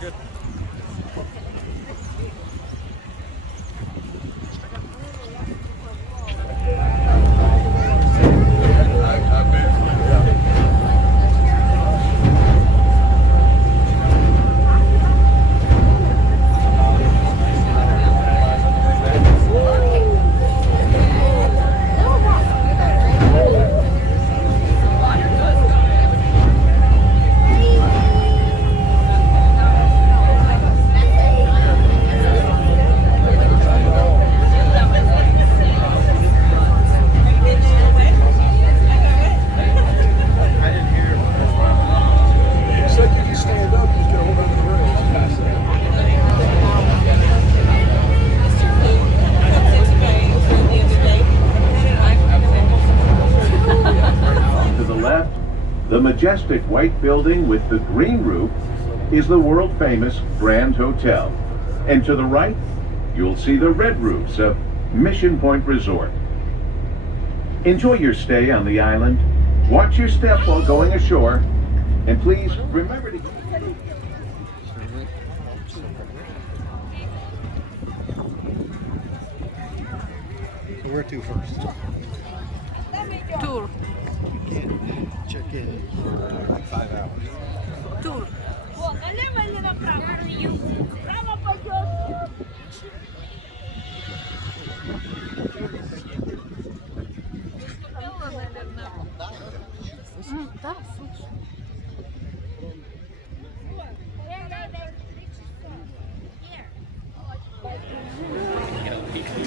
Good. The majestic white building with the green roof is the world-famous Grand Hotel. And to the right, you'll see the red roofs of Mission Point Resort. Enjoy your stay on the island, watch your step while going ashore, and please remember to... So where to first? Tour. You can't check in for like 5 hours. Tour. Да, слушай.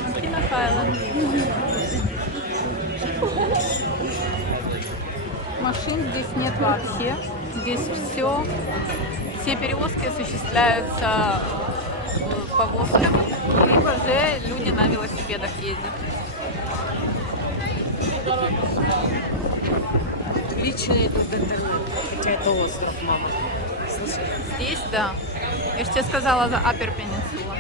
Макино Хайленд. Машин здесь нет вообще. Здесь все перевозки осуществляются повозками, либо же люди на велосипедах ездят. Лично иду в интернет, хотя это остров, мама. Слушай. Здесь, да. Я же тебе сказала за Upper Peninsula.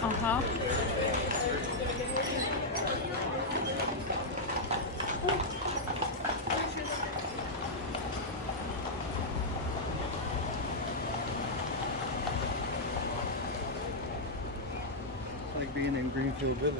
Ага. Like being in Greenfield Village.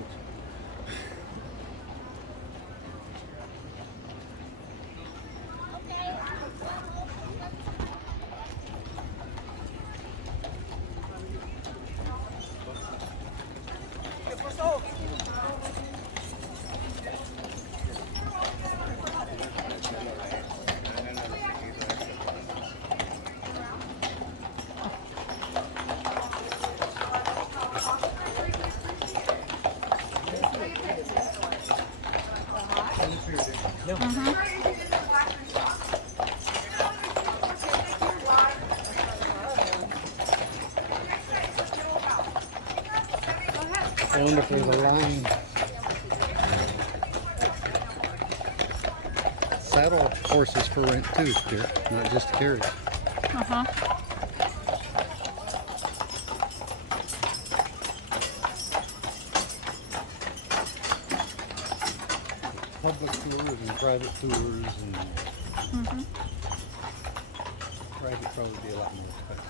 I wonder if there's a line. Saddle horses for rent too, dear, not just carriage. Ага. Public tours and private tours and private probably be a lot more expensive.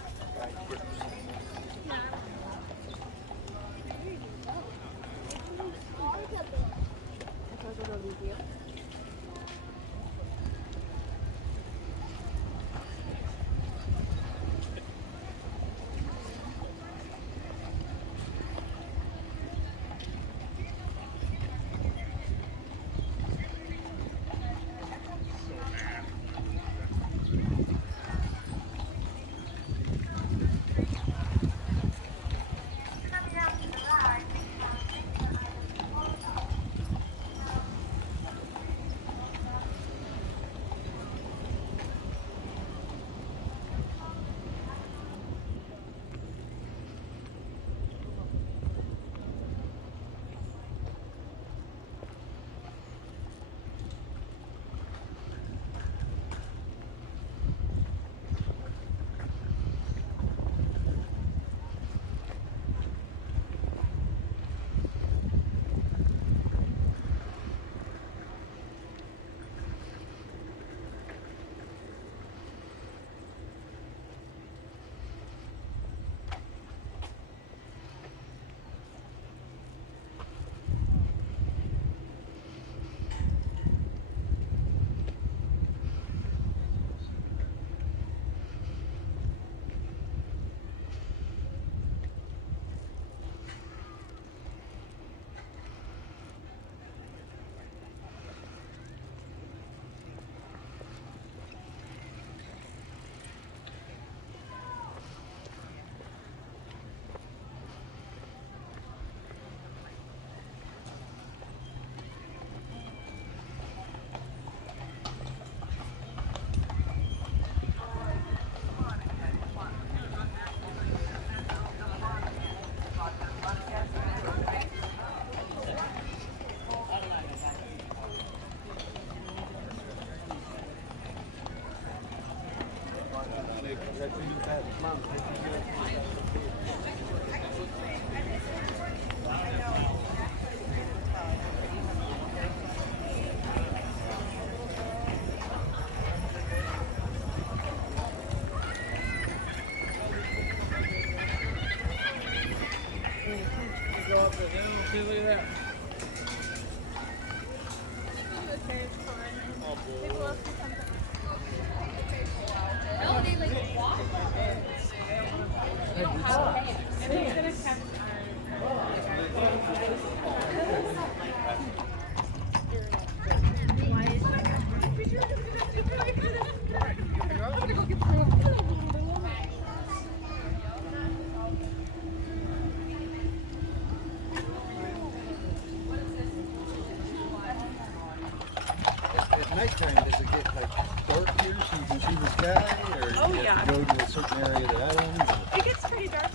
Go up there, see, look at that. At nighttime, does it get like dark here so you can see the sky, or Oh, you yeah. have to go to a certain area of the island? Or? It gets pretty dark.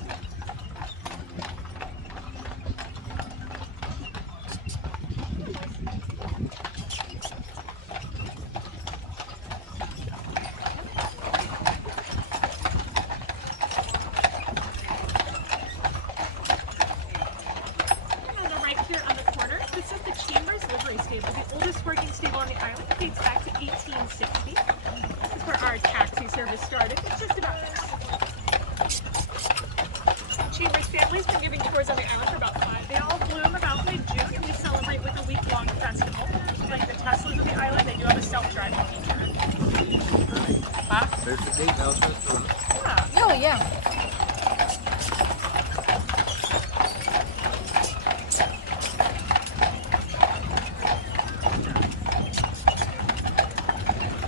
Right here on the corner, this is the Chambers Livery Stable, the oldest working stable on the island. It dates back to 1860. This is where our taxi service started. It's just about this. Chambers family's been giving tours on the island for about 5. They all bloom about mid-June, and we celebrate with a week-long festival. Like the Teslas of the island, they do have a self-driving feature. There's the gatehouse restaurant. Yeah. Oh, yeah.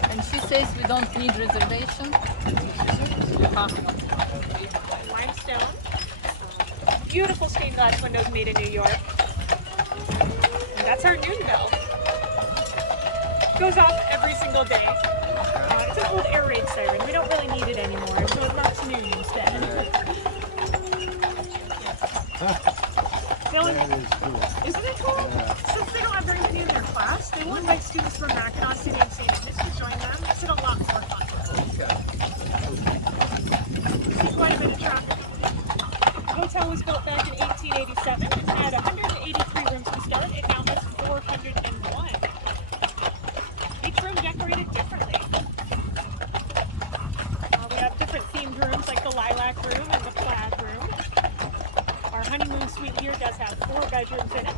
And she says we don't need reservation. Limestone. Beautiful stained glass windows made in New York. And that's our noon bell. Goes off every single day. It's an old air raid siren. We don't really need it anymore, so it marks noon instead. That is cool. Isn't it cool? Since they don't have very many in their class, they will invite students from Mackinon City and St. Agnes to join them. It's a lot more fun. See quite a bit of traffic. The hotel was built back in 1887. It had 183 rooms to start. It now has 401. Each room decorated differently. We have different themed rooms like the lilac room and the plaid room. Our honeymoon suite here does have 4 bedrooms in it.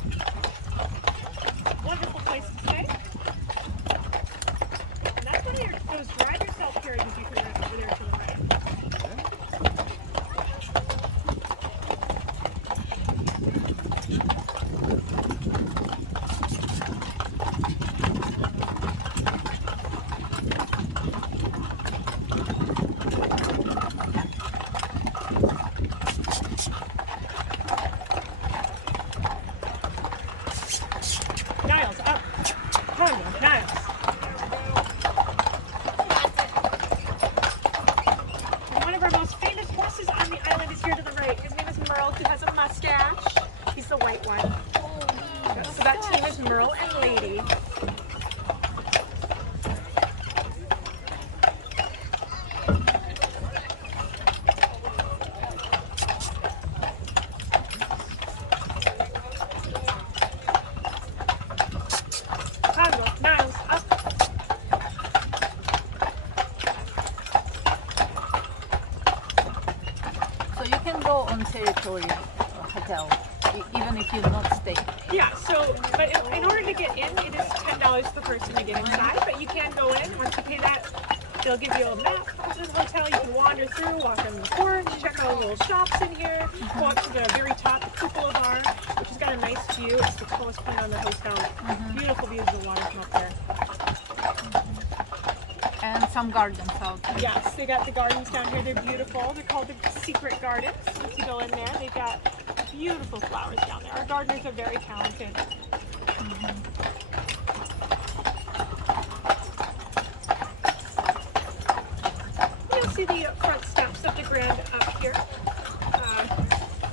Wonderful place to stay. And that's one of those drive yourself carriages you can rent over there to the right. Niles, up. Come Niles. And one of our most famous horses on the island is here to the right. His name is Merle. He has a mustache. He's the white one. So that team is Merle and Lady. Niles, up. So you can go on territory hotel, even if you not stay. Yeah, so, but in order to get in, it is $10 per person to get inside, but you can go in. Once you pay that, they'll give you a map of the hotel. You can wander through, walk on the porch, check out little shops in here, go up to the very top, the cupola bar, which has got a nice view. It's the tallest point on the hotel. Beautiful views of the water from up there. And some gardens out there. Yes, they got the gardens down here. They're beautiful. They're called the secret gardens. Once you go in there, they've got beautiful flowers down there. Our gardeners are very talented. You'll see the front steps of the Grand up here.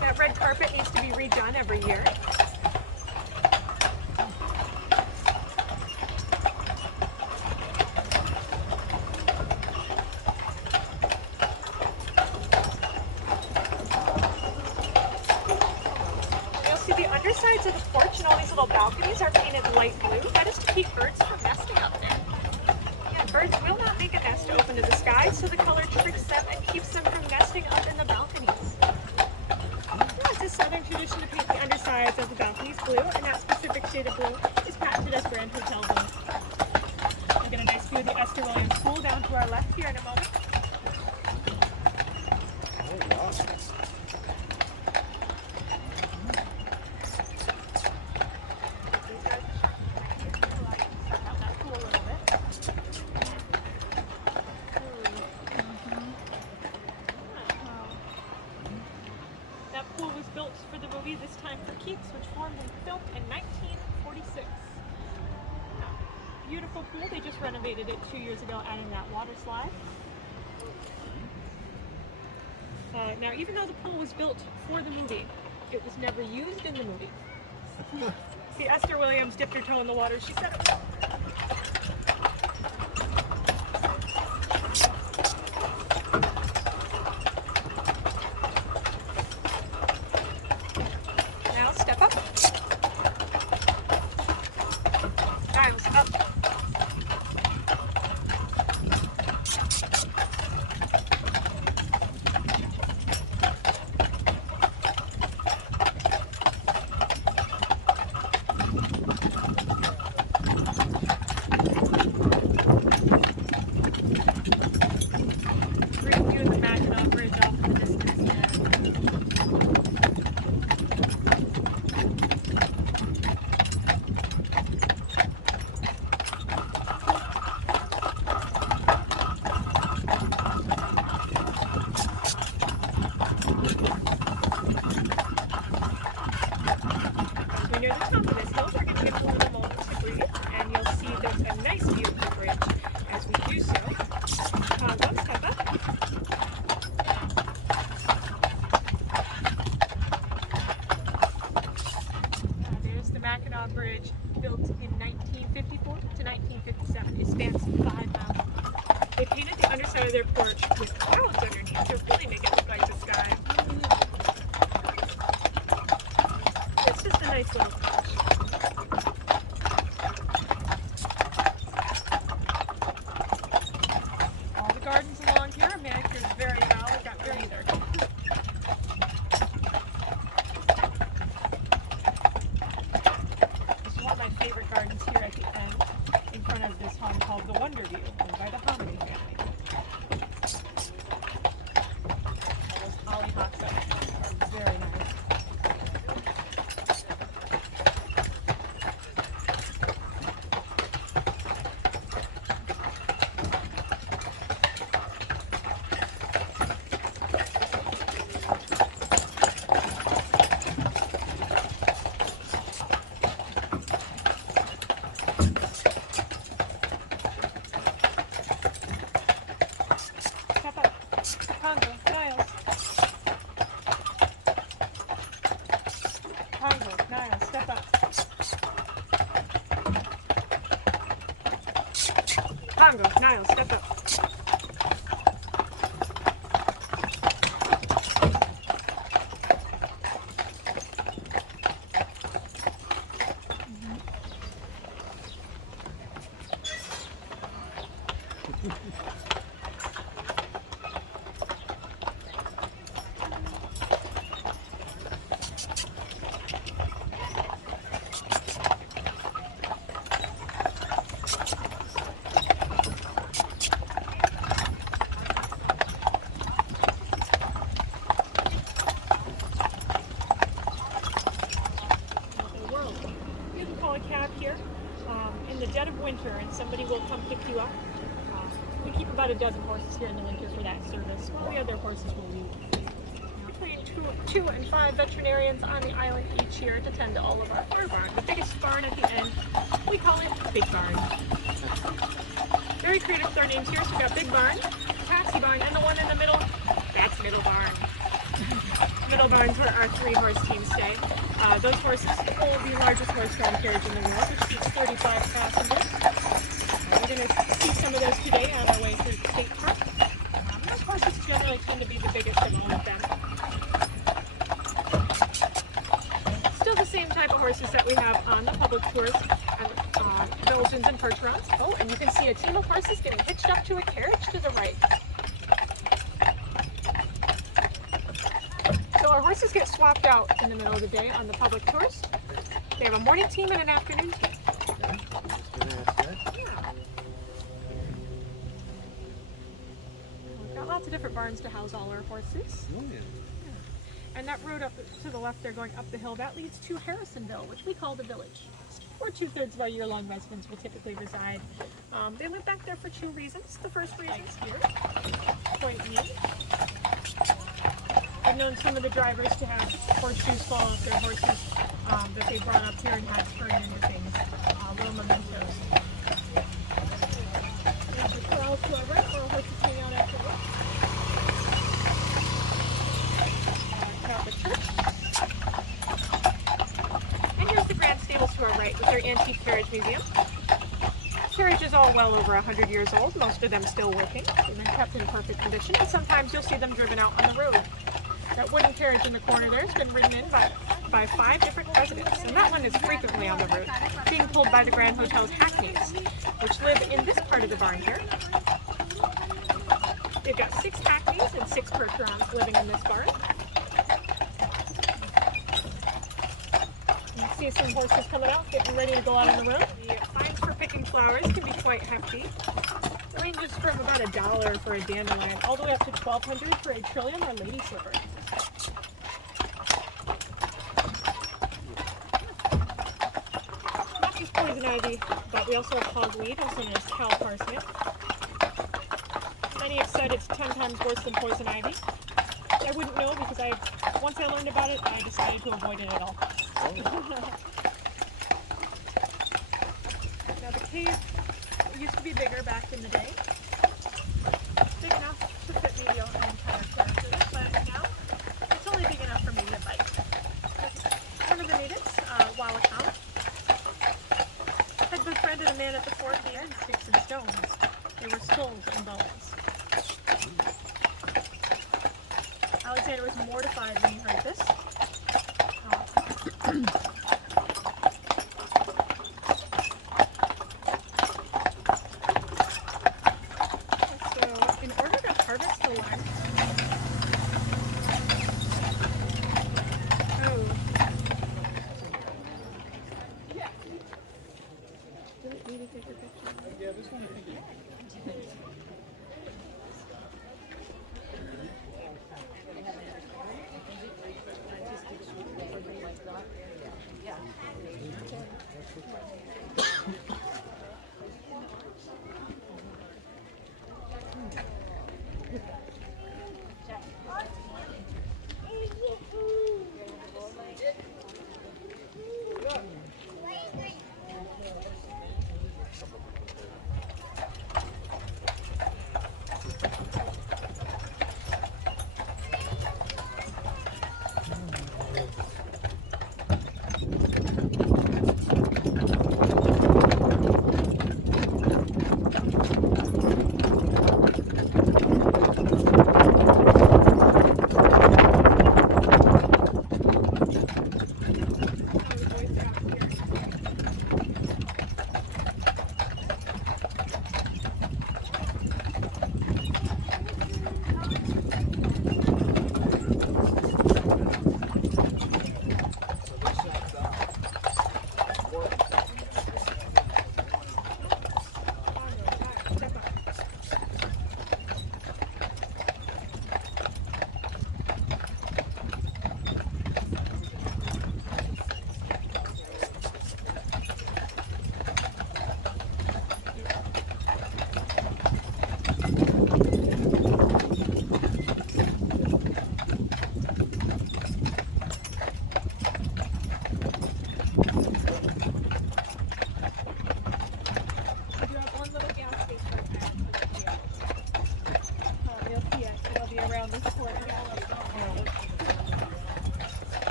That red carpet needs to be redone every year. The undersides of the porch and all these little balconies are painted light blue. That is to keep birds from nesting up there. Yeah, birds will not make a nest open to the sky, so the color tricks them and keeps them from nesting up in the balconies. Yeah, it's a southern tradition to paint the undersides of the balconies blue, and that specific shade of blue is patented as Grand Hotel blue. We'll get a nice view of the Esther Williams Pool down to our left here in a moment. Oh, wow. That pool was built for the movie This Time for Keats, which formed and filmed in 1946. Beautiful pool. They just renovated it 2 years ago, adding that water slide. Now, even though the pool was built for the movie, it was never used in the movie. See, Esther Williams dipped her toe in the water. She said it was... Now, step up. Arms up. Great view of the Mackinon Bridge off in the distance there. As we near the top of this hill, we're going to give a little moment to breathe, and you'll see there's a nice view of the bridge as we do so. One step up. There's the Mackinac Bridge, built in 1954 to 1957. It spans 5 miles. They painted the underside of their porch with clouds underneath to really make it look like the sky. It's just a nice little touch. All the gardens along here are manicured very well. We've got very either. This is one of my favorite gardens here at the end, in front of this home called the Wonder View, owned by the Hominy family. Those hollyhocks are very nice. Step up. Congo, Niles. Congo, Niles, step up. Congo, Niles, step up. You can call a cab here in the dead of winter and somebody will come pick you up. We keep about a dozen horses here in the winter for that service, while the other horses will leave. Between 2 and 5 veterinarians on the island each year to tend to all of our fur barn. The biggest barn at the end, we call it Big Barn. Very creative with our names here, so we've got Big Barn, Taxi Barn, and the one in the middle, that's Middle Barn. Middle Barn's where our 3-horse team stay. Those horses hold the largest horse-drawn carriage in the world, which seats 35 passengers. We're going to see some of those today on our way through the state park. Those horses generally tend to be the biggest of all of them. Still the same same type of horses that we have on the public tours, and Belgians and Percherons. Oh, and you can see a team of horses getting hitched up to a carriage to the right. So our horses get swapped out in the middle of the day on the public tours. They have a morning team and an afternoon team. We've got lots of different barns to house all our horses. Oh, yeah. And that road up to the left there going up the hill, that leads to Harrisonville, which we call the village, where 2/3 of our year-long residents will typically reside. They live back there for two reasons. The first reason is here, quite neat. I've known some of the drivers to have horseshoes fall off their horses that they brought up here and had turned into things, little mementos. We have the corrals to our right, where our horses hang out after work. And here's the grand stables to our right with their antique carriage museum. Carriage is all well over 100 years old, most of them still working. They've been kept in perfect condition, and sometimes you'll see them driven out on the road. That wooden carriage in the corner there has been ridden in by 5 different residents, and that one is frequently on the road, being pulled by the Grand Hotel's hackneys, which live in this part of the barn here. They've got 6 hackneys and 6 Percherons living in this barn. You can see some horses coming out, getting ready to go out on the road. The fines for picking flowers can be quite hefty. It ranges from about $1 for a dandelion, all the way up to $1,200 for a trillium or lady slipper. Not just poison ivy, but we also have hogweed, also known as cow parsnip. Many have said it's 10 times worse than poison ivy. I wouldn't know because once I learned about it, I decided to avoid it at all. Now the cave used to be bigger back in the day. Big enough to fit maybe an entire character, but now it's only big enough for maybe a bike. One of the natives, Wakam, had befriended a man at the fort here in sticks and stones. They were skulls and bones. Alexander was mortified when he heard this. So, in order to harvest the lime,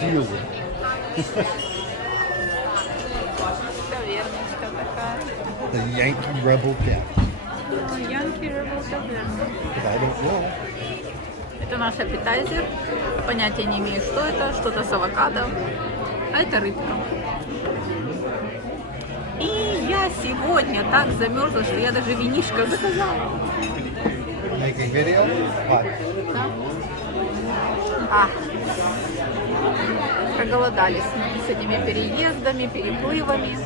Deal. Таверничка такая. The Yankee Rebel Cat. Янки Rebel таверна. But I don't know. Это наш аппетайзер. Понятия не имею, что это. Что-то с авокадо. А это рыбка. И я сегодня так замерзла, что я даже винишко заказала. Making video? What? А, проголодались с этими переездами, переплывами.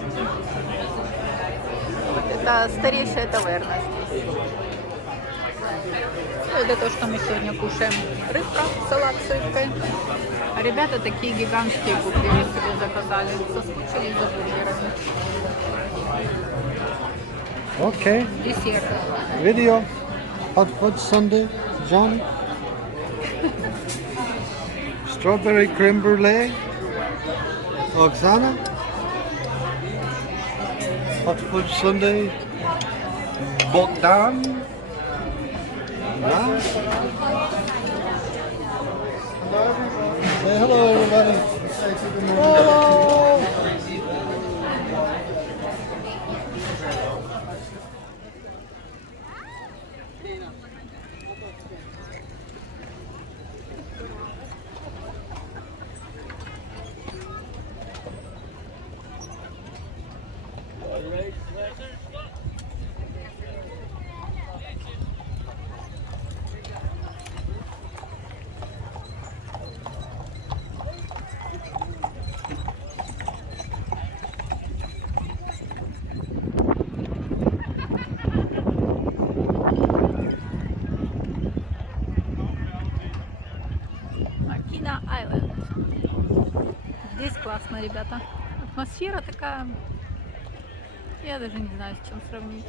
Это старейшая таверна здесь. Это то, что мы сегодня кушаем. Рыбка, салат с рыбкой. А ребята такие гигантские бургеры себе заказали. Соскучились за бургерами. Okay. Десерт. Video. Hot Fudge Sundae, Johnny. Strawberry creme brulee. Oksana. Hot Fudge Sundae. Bogdan. Yeah. Say hello, everybody. Hello. Макино Айленд. Здесь классно, ребята. Атмосфера такая, я даже не знаю, с чем сравнить.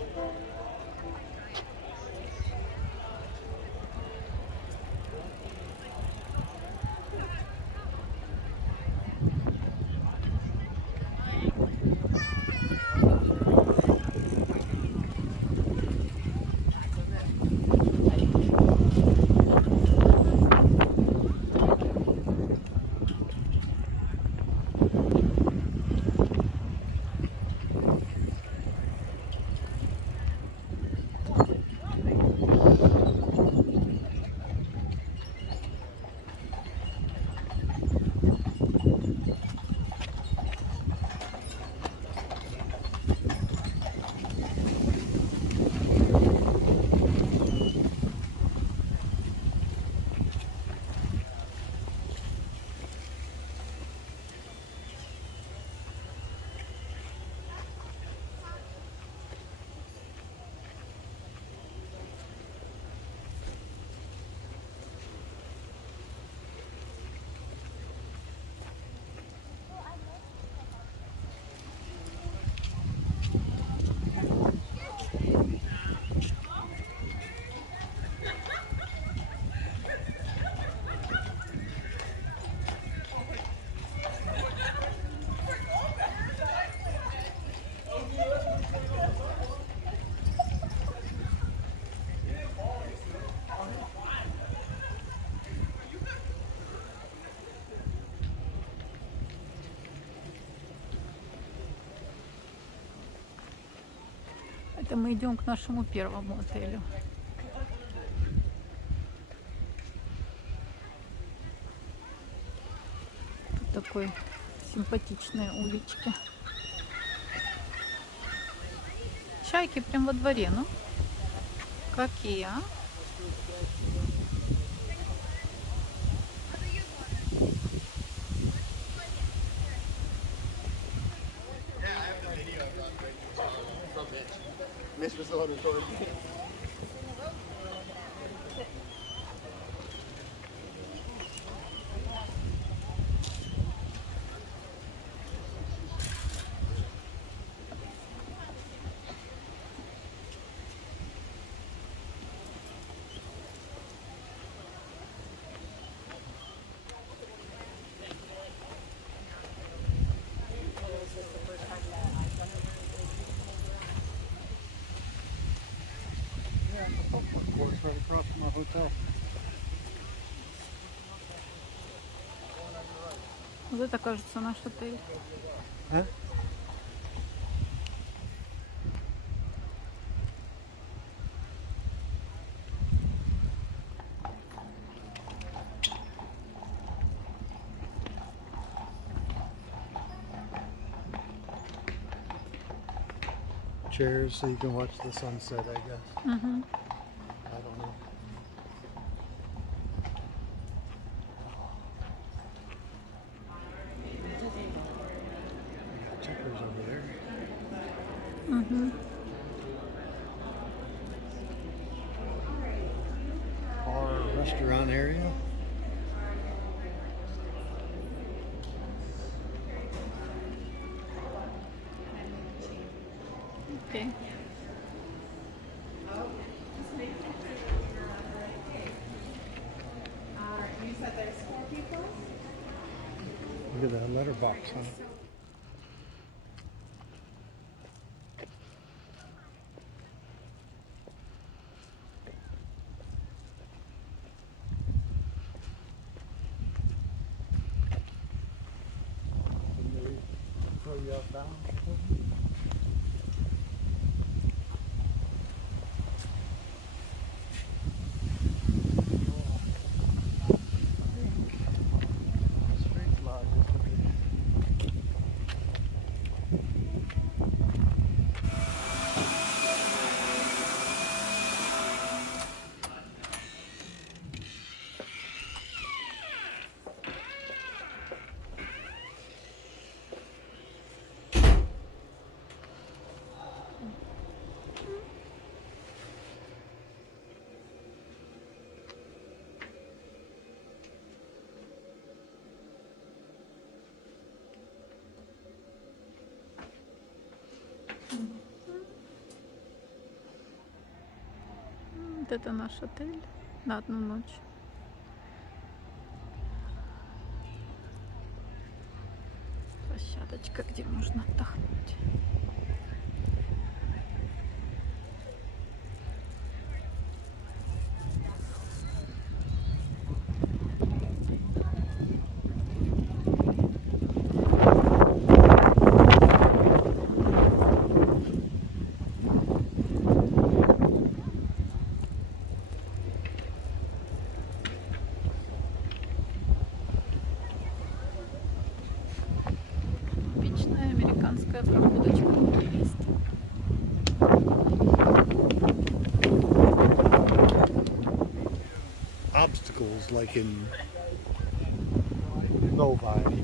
Это мы идем к нашему первому отелю. Тут такой симпатичные улички. Чайки прям во дворе, ну? Какие, а? Right across from our hotel. Вот это, кажется, наш отель. А? Chairs so you can watch the sunset, I guess. Угу. I don't know. Checkers over there. Угу. Bar, restaurant area. Окей. Look at that letterbox, huh? Didn't they throw you out bounds or something? Street lodge is what it is. Вот это наш отель на одну ночь. Площадочка, где можно отдохнуть. Типичная американская проходочка для туриста. Obstacles like in Novi.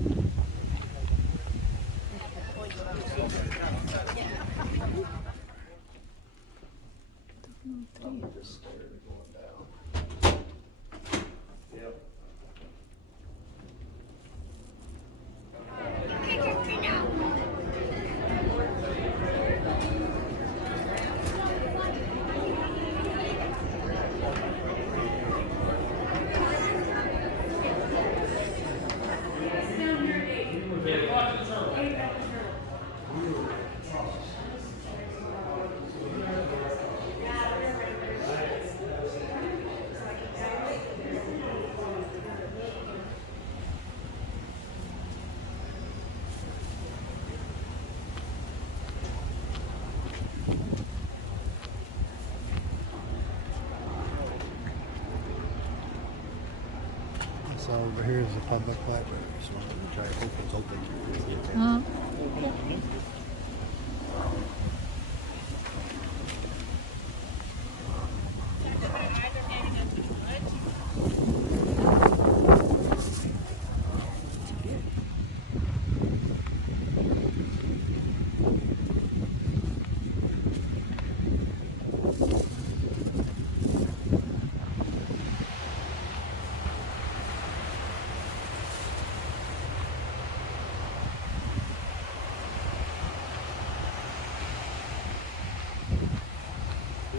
So over here is the public library, so which I hope is open.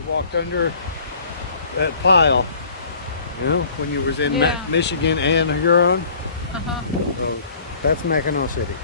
Walked under that pile, you know, when you was in Yeah. Michigan and Huron. Ага. So that's Mackinac City.